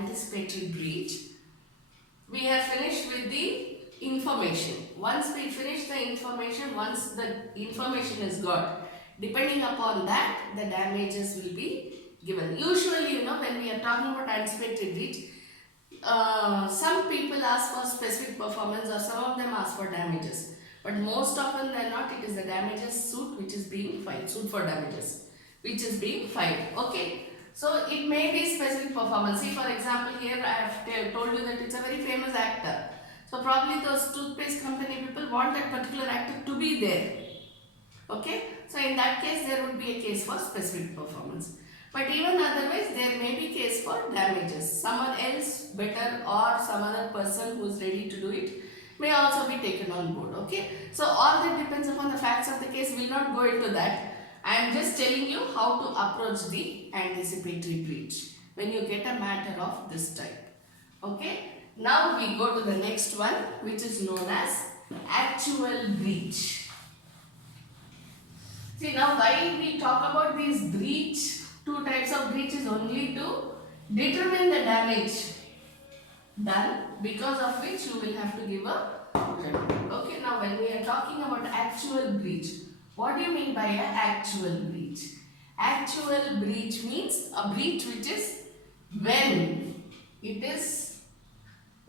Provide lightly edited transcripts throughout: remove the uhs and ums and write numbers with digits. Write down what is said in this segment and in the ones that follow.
anticipatory breach. We have finished with the information. Once we finish the information, once the information is got, depending upon that, the damages will be given. Usually, when we are talking about anticipatory breach, some people ask for specific performance or some of them ask for damages. But most often than not, it is the damages suit which is being filed, suit for damages, which is being filed. Okay. So, it may be specific performance. See, for example, here I have told you that it's a very famous actor. So, probably those toothpaste company people want that particular actor to be there. Okay. So, in that case, there would be a case for specific performance. But even otherwise, there may be case for damages. Someone else better or some other person who is ready to do it may also be taken on board. Okay. So, all that depends upon the facts of the case. We will not go into that. I am just telling you how to approach the anticipatory breach when you get a matter of this type. Okay. Now we go to the next one, which is known as actual breach. See, now why we talk about these breach, two types of breach is only to determine the damage done, because of which you will have to give a remedy. Okay. Now when we are talking about actual breach, what do you mean by an actual breach? Actual breach means a breach which is when it is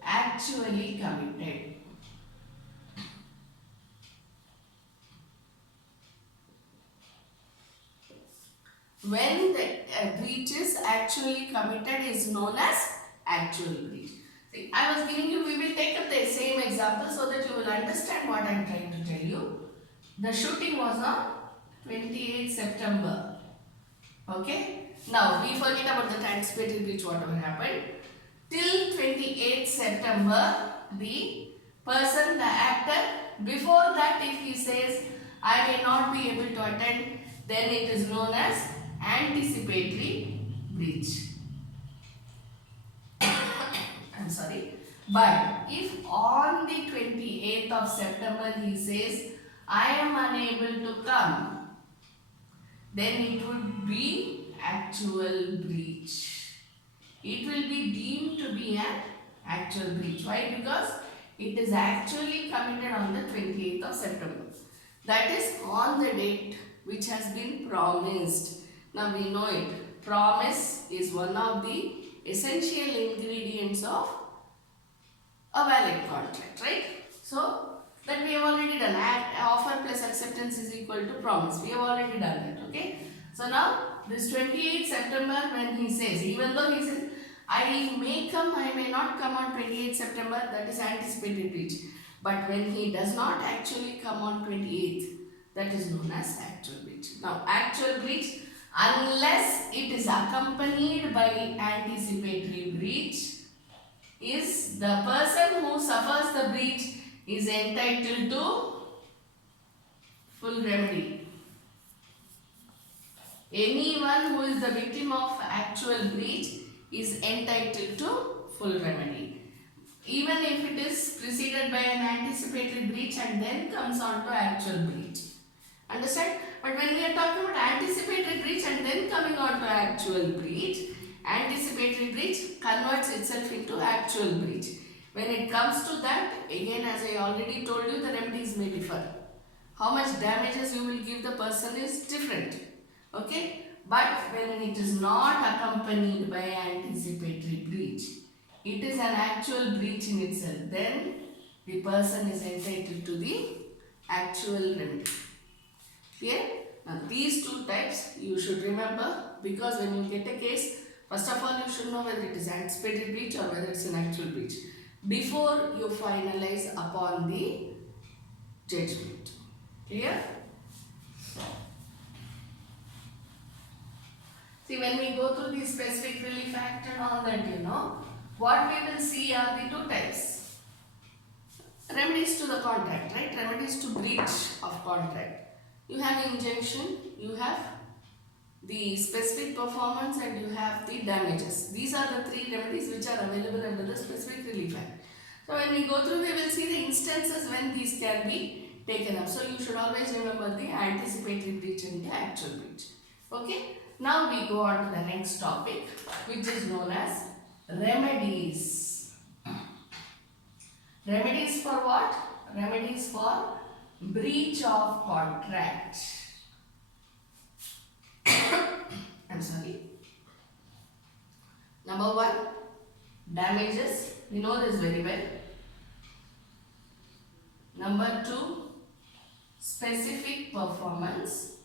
actually committed. When the breach is actually committed is known as actual breach. See, I was giving you, we will take up the same example so that you will understand what I am trying to tell you. The shooting was on 28th September. Okay. Now, we forget about the anticipatory breach, whatever happened. Till 28th September, the person, the actor, before that if he says, I may not be able to attend, then it is known as anticipatory breach. I'm sorry. But if on the 28th of September he says, I am unable to come, then it would be actual breach. It will be deemed to be an actual breach. Why? Because it is actually committed on the 28th of September. That is on the date which has been promised. Now we know it. Promise is one of the essential ingredients of a valid contract, right? So, that we have already done. Offer plus acceptance is equal to promise. We have already done that. Okay. So now this 28th September when he says, even though he says, I may come, I may not come on 28th September, that is anticipated breach. But when he does not actually come on 28th, that is known as actual breach. Now actual breach, unless it is accompanied by anticipatory breach, is the person who suffers the breach is entitled to full remedy. Anyone who is the victim of actual breach is entitled to full remedy. Even if it is preceded by an anticipatory breach and then comes on to actual breach. Understand? But when we are talking about anticipatory breach and then coming on to actual breach, anticipatory breach converts itself into actual breach. When it comes to that, again as I already told you, the remedies may differ. How much damages you will give the person is different. Okay? But when it is not accompanied by anticipatory breach, it is an actual breach in itself. Then the person is entitled to the actual remedy. Clear? Now these two types you should remember, because when you get a case, first of all you should know whether it is anticipated breach or whether it is an actual breach before you finalize upon the judgment. Clear? See, when we go through the specific relief act and all that, what we will see are the two types. Remedies to the contract, right? Remedies to breach of contract. You have injunction, you have the specific performance, and you have the damages. These are the three remedies which are available under the specific relief act. So when we go through, we will see the instances when these can be taken up. So you should always remember the anticipatory breach and the actual breach. Okay. Now we go on to the next topic, which is known as remedies. Remedies for what? Remedies for breach of contract. I'm sorry. Number 1, damages. We know this very well. Number 2, specific performance.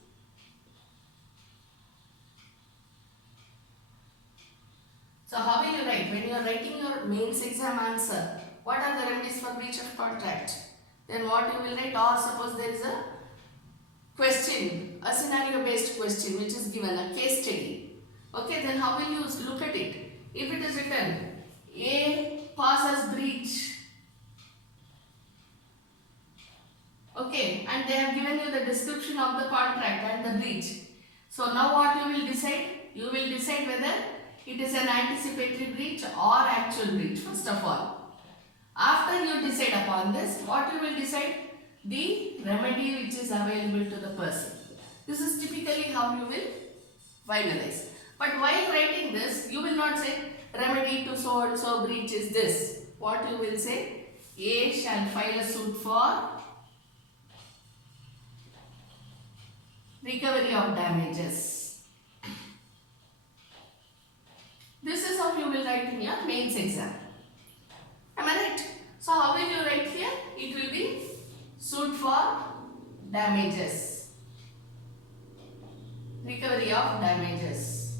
So how will you write? When you are writing your mains exam answer, what are the remedies for breach of contract? Then what you will write? Or suppose there is a question, a scenario based question which is given, a case study. Okay, then how will you look at it? If it is written, A causes breach. Okay, and they have given you the description of the contract and the breach. So now what you will decide? You will decide whether it is an anticipatory breach or actual breach, first of all. After you decide upon this, what you will decide? The remedy which is available to the person. This is typically how you will finalize. But while writing this, you will not say remedy to so and so breach is this. What you will say? A shall file a suit for recovery of damages. This is how you will write in your mains exam. Am I right? So how will you write here? It will be suit for damages. Recovery of damages.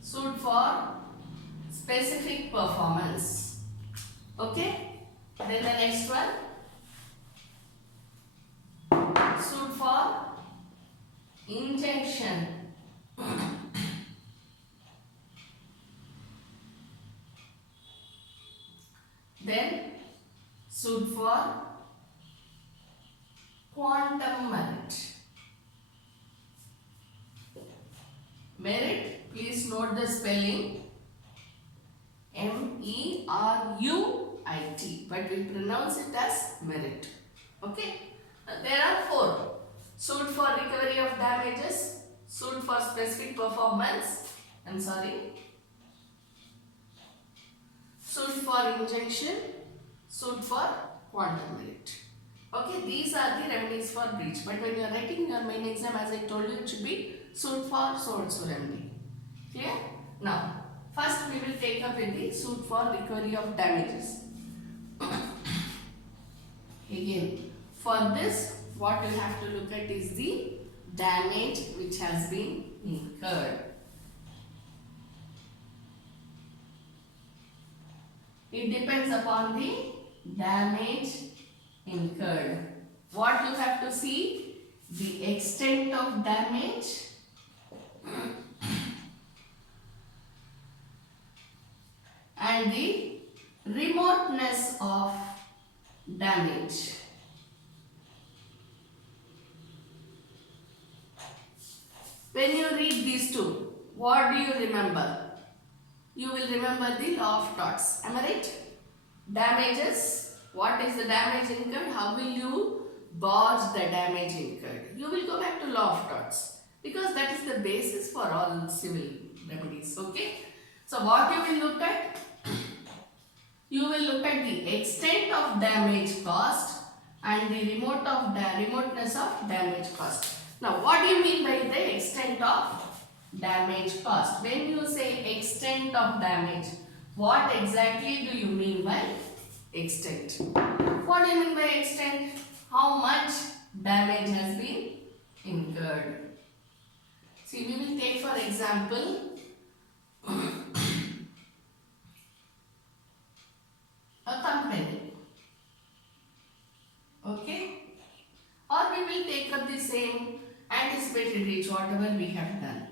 Suit for specific performance. Okay? Then the next one. Suit for injunction. Then suit for quantum merit. Merit, please note the spelling M-E-R-U-I-T, but we pronounce it as merit. Okay, there are 4. Suit for recovery of damages, suit for specific performance, suit for injunction, suit for quantum merit. Okay, these are the remedies for breach. But when you are writing your main exam, as I told you, it should be suit for so and so remedy. Clear? Now, first we will take up with the suit for recovery of damages. Again, for this, what you have to look at is the damage which has been incurred. It depends upon the damage incurred. What you have to see? The extent of damage and the remoteness of damage. When you read these two, what do you remember? You will remember the law of torts. Am I right? Damages. What is the damage incurred? How will you gauge the damage incurred? You will go back to law of torts, because that is the basis for all civil remedies. Okay. So what you will look at? You will look at the extent of damage caused and the remoteness of damage caused. Now, what do you mean by the extent of damage caused? When you say extent of damage, what exactly do you mean by extent? What do you mean by extent? How much damage has been incurred? See, we will take for example a company. Okay? Or we will take up the same anticipatory breach, whatever we have done.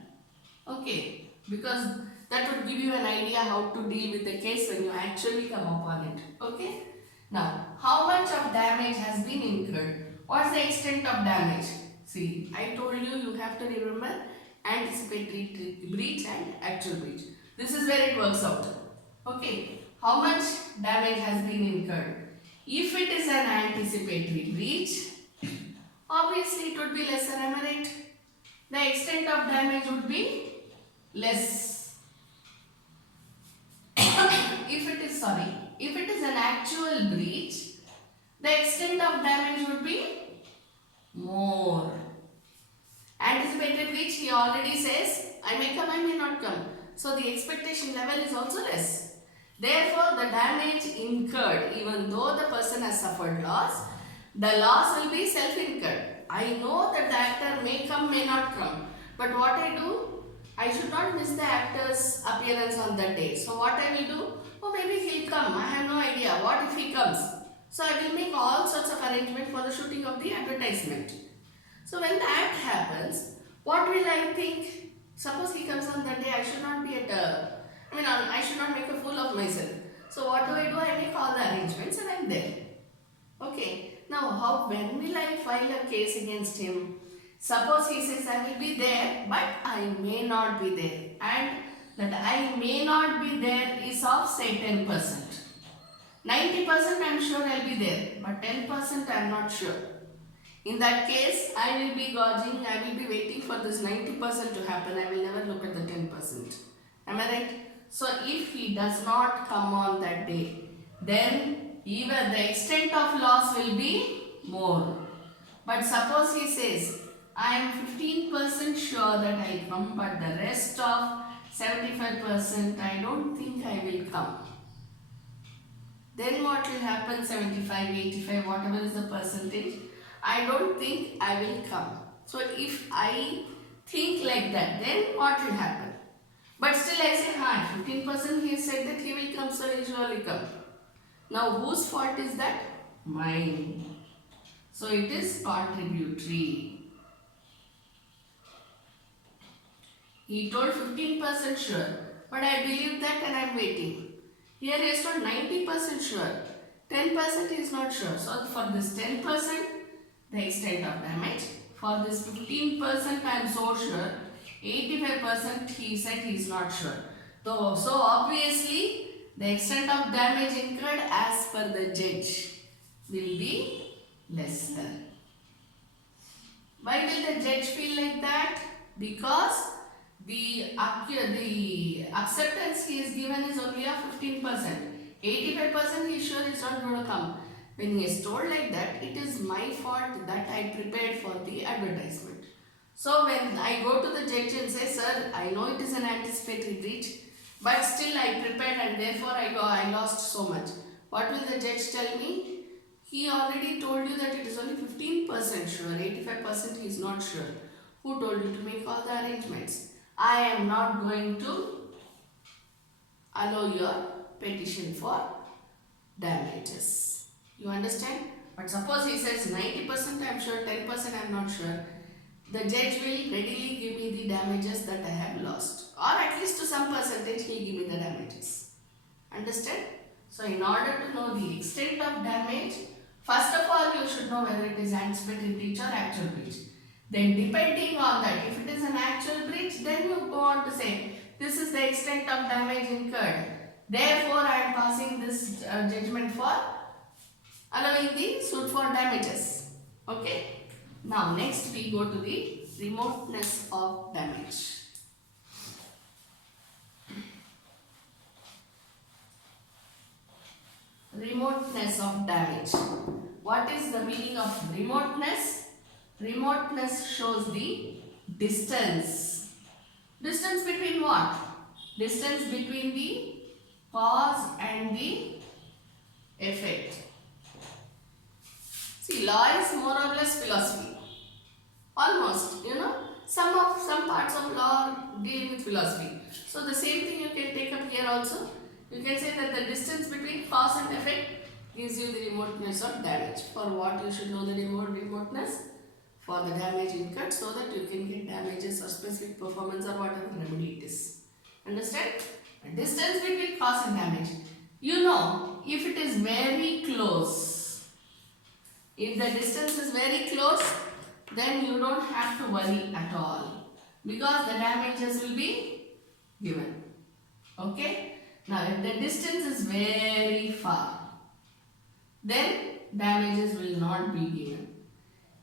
Okay? Because that would give you an idea how to deal with the case when you actually come upon it. Okay? Now, how much of damage has been incurred? What's the extent of damage? See, I told you, you have to remember anticipatory breach and actual breach. This is where it works out. Okay? How much damage has been incurred? If it is an anticipatory breach, obviously it would be lesser, am I right? The extent of damage would be less. if it is an actual breach, the extent of damage would be more. Anticipated breach, he already says, I may come, I may not come. So the expectation level is also less. Therefore, the damage incurred, even though the person has suffered loss, the loss will be self-incurred. I know that the actor may come, may not come. But what I do, I should not miss the actor's appearance on that day. So what I will do, oh maybe he'll come, I have no idea. What if he comes? So I will make all sorts of arrangement for the shooting of the advertisement. So when that happens, what will I think? Suppose he comes on that day, I should not be I should not make a fool of myself. So what do? I make all the arrangements and I'm there. Okay. Now when will I file a case against him? Suppose he says I will be there, but I may not be there. And that I may not be there is of say 10%. 90% I am sure I will be there, but 10% I am not sure. In that case, I will be gauging, I will be waiting for this 90% to happen. I will never look at the 10%. Am I right? So if he does not come on that day, then even the extent of loss will be more. But suppose he says, I am 15% sure that I will come, but the rest of 75% I don't think I will come. Then what will happen? 75, 85, whatever is the percentage, I don't think I will come. So if I think like that, then what will happen? But still I say, 15% he said that he will come, so he will surely come. Now whose fault is that? Mine. So it is contributory. He told 15% sure, but I believe that and I am waiting. Here he has told 90% sure, 10% is not sure. So for this 10%, the extent of damage. For this 15% I am so sure, 85% he said he is not sure. So obviously the extent of damage incurred as per the judge will be lesser. Why will the judge feel like that? Because the acceptance he is given is only of 15%. 85% he is sure is not going to come. When he is told like that, it is my fault that I prepared for the advertisement. So when I go to the judge and say, sir, I know it is an anticipatory breach, but still I prepared and therefore I lost so much. What will the judge tell me? He already told you that it is only 15% sure, 85% he is not sure. Who told you to make all the arrangements? I am not going to allow your petition for damages. You understand? But suppose he says 90% I am sure, 10% I am not sure. The judge will readily give me the damages that I have lost. Or at least to some percentage he will give me the damages. Understand? So in order to know the extent of damage, first of all you should know whether it is anticipatory breach or actual breach. Then depending on that, if it is an actual breach, then you go on to say, this is the extent of damage incurred. Therefore, I am passing this judgment for allowing the suit for damages. Okay. Now, next we go to the remoteness of damage. Remoteness of damage. What is the meaning of remoteness? Remoteness shows the distance. Distance between what? Distance between the cause and the effect. See, law is more or less philosophy. Almost, some parts of law deal with philosophy. So the same thing you can take up here also. You can say that the distance between cause and effect gives you the remoteness of damage. For what you should know the remoteness? For the damage incurred, so that you can get damages or specific performance or whatever remedy it is. Understand? The distance between cause and damage. If it is very close, if the distance is very close, then you don't have to worry at all, because the damages will be given. Okay? Now, if the distance is very far, then damages will not be given.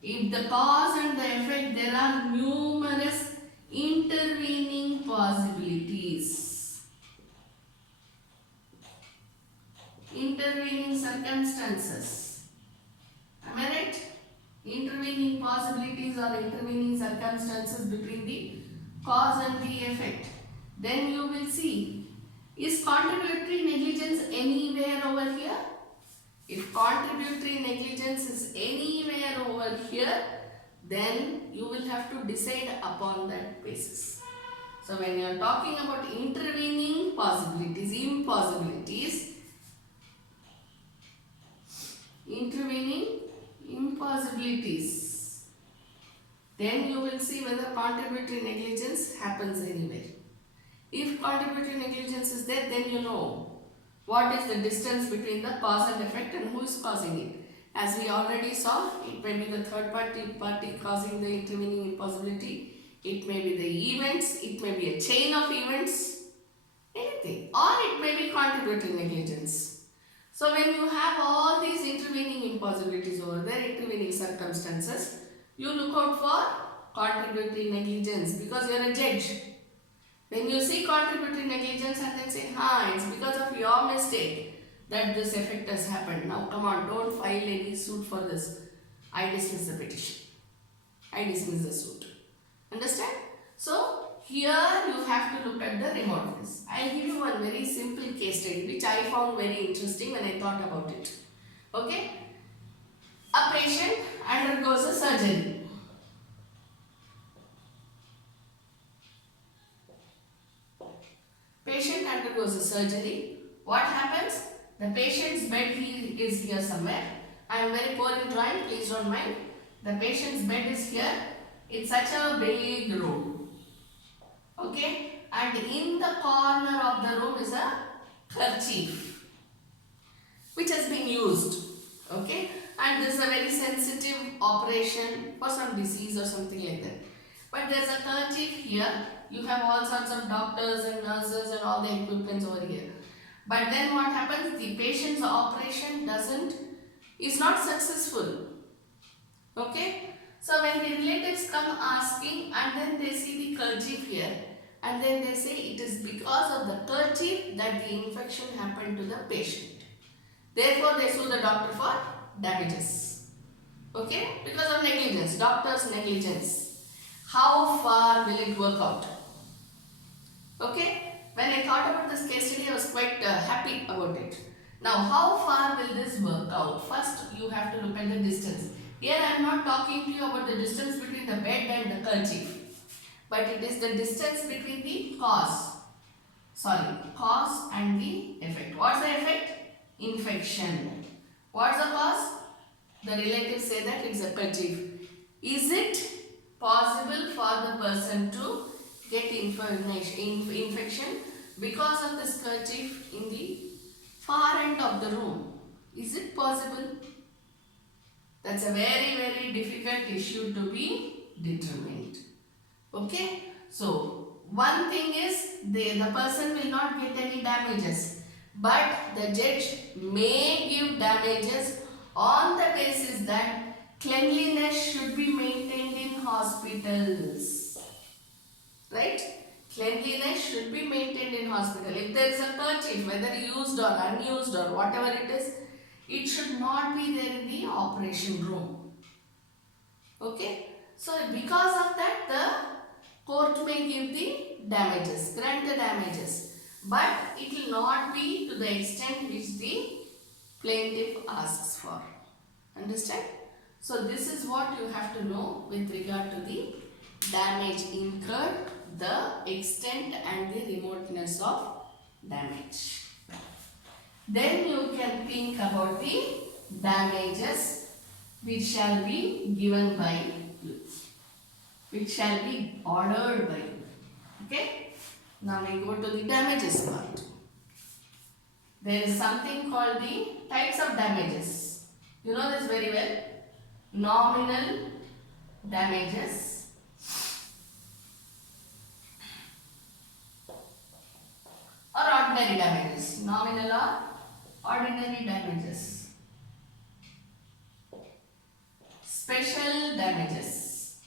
If the cause and the effect, there are numerous intervening possibilities. circumstances between the cause and the effect. Then you will see, is contributory negligence anywhere over here? If contributory negligence is anywhere over here, then you will have to decide upon that basis. So when you are talking about intervening possibilities, impossibilities, then you will see whether contributory negligence happens anywhere. If contributory negligence is there, then you know what is the distance between the cause and effect and who is causing it. As we already saw, it may be the third party causing the intervening impossibility. It may be the events, it may be a chain of events, anything, or it may be contributory negligence. So when you have all these intervening impossibilities over there, intervening circumstances, you look out for contributory negligence because you are a judge. When you see contributory negligence and then say, it's because of your mistake that this effect has happened. Now come on, don't file any suit for this. I dismiss the petition. I dismiss the suit. Understand? So here you have to look at the remoteness. I will give you one very simple case study which I found very interesting when I thought about it. Okay? A patient undergoes a surgery. Patient undergoes a surgery. What happens? The patient's bed is here somewhere. I am very poor in drawing, please don't mind. The patient's bed is here. It's such a big room. Okay? And in the corner of the room is a kerchief which has been used. Okay? And this is a very sensitive operation for some disease or something like that. But there is a kerchief here. You have all sorts of doctors and nurses and all the equipments over here. But then what happens? The patient's operation is not successful. Okay? So when the relatives come asking and then they see the kerchief here and then they say it is because of the kerchief that the infection happened to the patient. Therefore they sue the doctor for damages. Okay? Because of negligence, doctor's negligence. How far will it work out? Okay? When I thought about this case study, I was quite happy about it. Now, how far will this work out? First, you have to look at the distance. Here, I am not talking to you about the distance between the bed and the kerchief. But it is the distance between the cause and the effect. What's the effect? Infection. What's the cause? The relatives say that it's a kerchief. Is it possible for the person to get infection because of this kerchief in the far end of the room? Is it possible? That's a very, very difficult issue to be determined. Okay? So, one thing is the person will not get any damages, but the judge may give damages on the basis that cleanliness should be maintained in hospitals. Right? Cleanliness should be maintained in hospital. If there is a kerchief, whether used or unused or whatever it is, it should not be there in the operation room. Okay? So, because of that, the court may give the damages, grant the damages. But it will not be to the extent which the plaintiff asks for. Understand? So, this is what you have to know with regard to the damage incurred, the extent and the remoteness of damage. Then you can think about the damages which shall be given by you, which shall be ordered by you. Okay? Now we go to the damages part. There is something called the types of damages. You know this very well. Nominal damages, or ordinary damages. Nominal or ordinary damages. Special damages.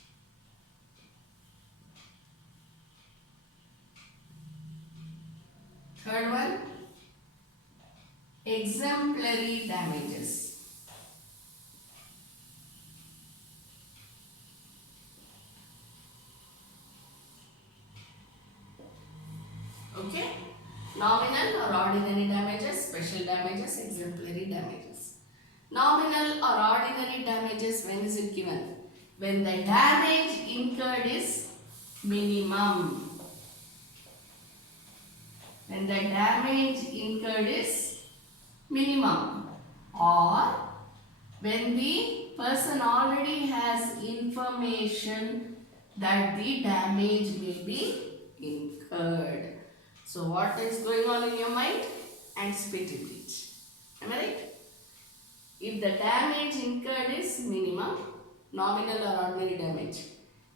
Third one, exemplary damages. Nominal or ordinary damages, special damages, exemplary damages. Nominal or ordinary damages, when is it given? When the damage incurred is minimum. When the damage incurred is minimum, or when the person already has information that the damage will be incurred. So what is going on in your mind? Anticipated breach. Am I right? If the damage incurred is minimum, nominal or ordinary damage.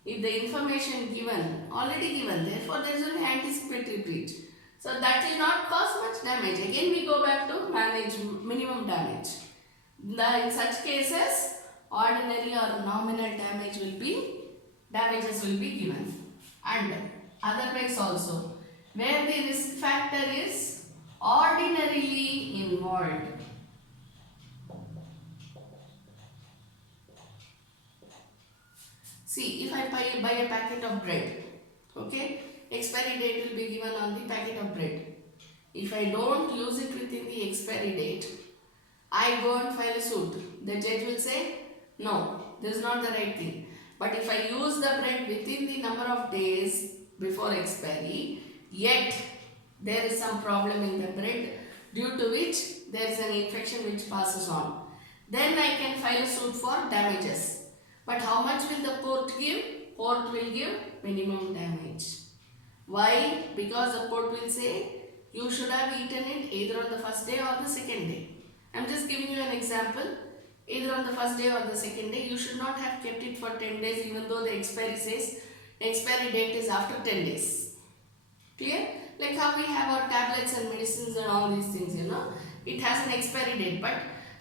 If the information given, already given, therefore there is only anticipated breach. So that will not cause much damage. Again we go back to minimum damage. In such cases, ordinary or nominal damages will be given. And otherwise also, where the risk factor is ordinarily involved. See, if I buy a packet of bread, okay, expiry date will be given on the packet of bread. If I don't use it within the expiry date, I go and file a suit. The judge will say, no, this is not the right thing. But if I use the bread within the number of days before expiry, yet there is some problem in the bread due to which there is an infection which passes on, then I can file a suit for damages. But how much will the court give? Court will give minimum damage. Why? Because the court will say you should have eaten it either on the first day or the second day. I am just giving you an example. Either on the first day or the second day, you should not have kept it for 10 days even though the expiry says expiry date is after 10 days. Clear? Like how we have our tablets and medicines and all these things, it has an expiry date, but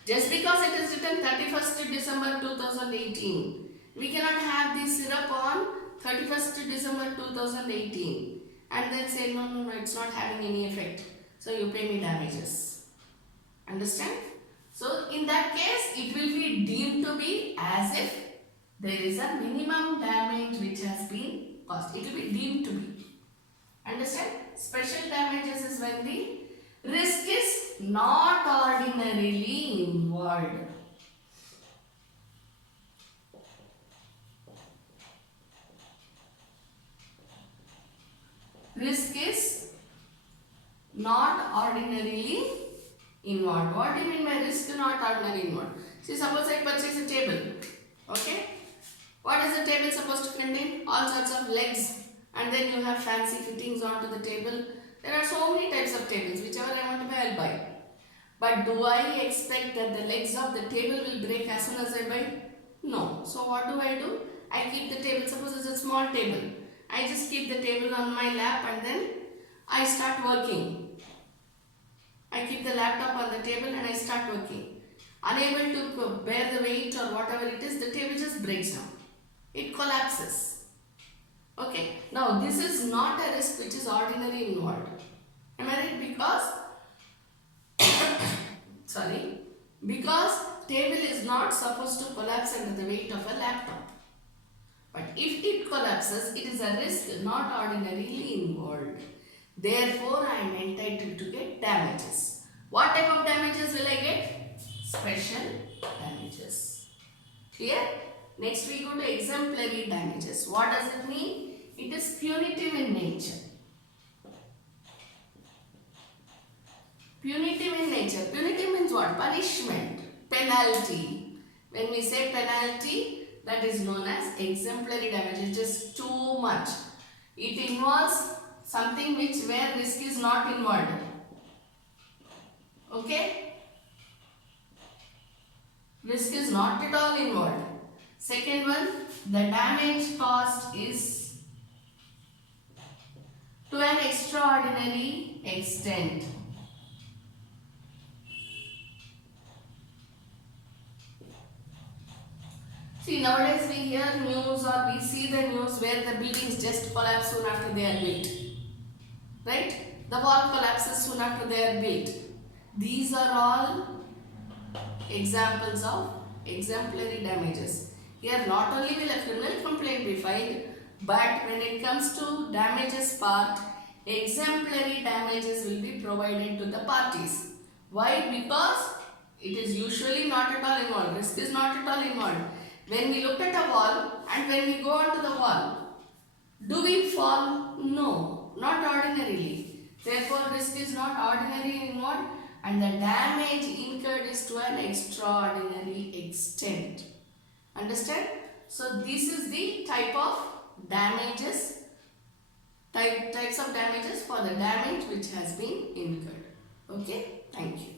just because it is written 31st December 2018, we cannot have this syrup on 31st December 2018 and then say no, it's not having any effect, so you pay me damages. Understand? So in that case, it will be deemed to be as if there is a minimum damage which has been caused. It will be deemed to be. Understand? Special damages is when the risk is not ordinarily involved. Risk is not ordinarily involved. What do you mean by risk not ordinarily involved? See, suppose I purchase a table. Okay? What is the table supposed to contain? All sorts of legs, and then you have fancy fittings onto the table. There are so many types of tables. Whichever I want to buy, I'll buy. But do I expect that the legs of the table will break as soon as I buy? No. So what do? I keep the table. Suppose it's a small table. I just keep the table on my lap and then I start working. I keep the laptop on the table and I start working. Unable to bear the weight or whatever it is, the table just breaks down. It collapses. Okay. Now this is not a risk which is ordinarily involved. Am I right? Because table is not supposed to collapse under the weight of a laptop. But if it collapses, it is a risk not ordinarily involved. Therefore, I am entitled to get damages. What type of damages will I get? Special damages. Clear? Next we go to exemplary damages. What does it mean? It is punitive in nature. Punitive in nature. Punitive means what? Punishment, penalty. When we say penalty, that is known as exemplary damage. It is too much. It involves something where risk is not involved. Okay? Risk is not at all involved. Second one, the damage caused is to an extraordinary extent. See, nowadays we hear news or we see the news where the buildings just collapse soon after they are built. Right? The wall collapses soon after they are built. These are all examples of exemplary damages. Here not only will a criminal complaint be filed, but when it comes to damages part, exemplary damages will be provided to the parties. Why? Because it is usually not at all involved. Risk is not at all involved. When we look at a wall and when we go onto the wall, do we fall? No, not ordinarily. Therefore, risk is not ordinarily involved and the damage incurred is to an extraordinary extent. Understand? So, this is the type of damages, types of damages for the damage which has been incurred. Okay, thank you.